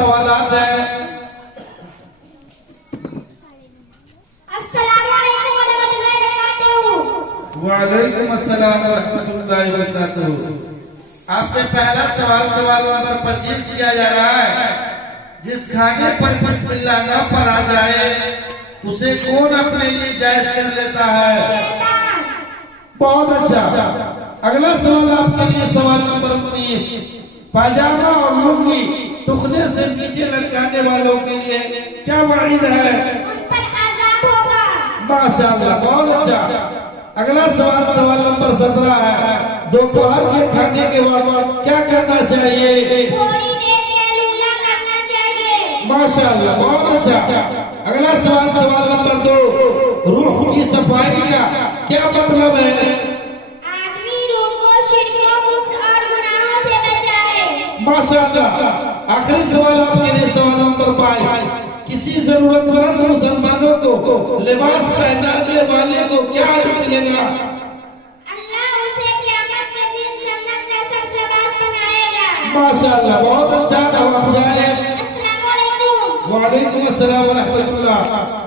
सवालात है। वालेकुम अस्सलाम रहमतुल्लाहि व बरकातहू। आपसे पहला सवाल नंबर 25 किया जा रहा है। जिस खाने पर बिस्मिल्लाह न पढ़ा जाए उसे कौन अपने लिए जायज कर लेता है? बहुत अच्छा। अगला सवाल आपके लिए सवाल नंबर 19। पाजामा और लुंगी टुकड़े से नीचे लटकाने वालों के लिए क्या वाइद है? माशाअल्लाह, बहुत अच्छा। अगला सवाल नंबर 17 है। दोपहर के खाने के बाद क्या करना चाहिए? थोड़ी देर कैलूला करना चाहिए। माशाअल्लाह, बहुत अच्छा। अगला सवाल नंबर 2। रूह की सफाई का क्या मतलब है? आदमी रूह को शिर्क और गुनाहों से बचाए। माशाअल्लाह। आखिरी सवाल आपके लिए सवाल नंबर 22। किसी जरूरतमंद मुसलमानों को लिबास पहनाने वाले को क्या मिलेगा? अल्लाह उसे क़यामत के दिन जन्नत का सरसब्ज़ बनाएगा। माशाअल्लाह, बहुत अच्छा। अब आप जाए। अस्सलाम वालेकुम। वालेकुम अस्सलाम व रहमतुल्लाह।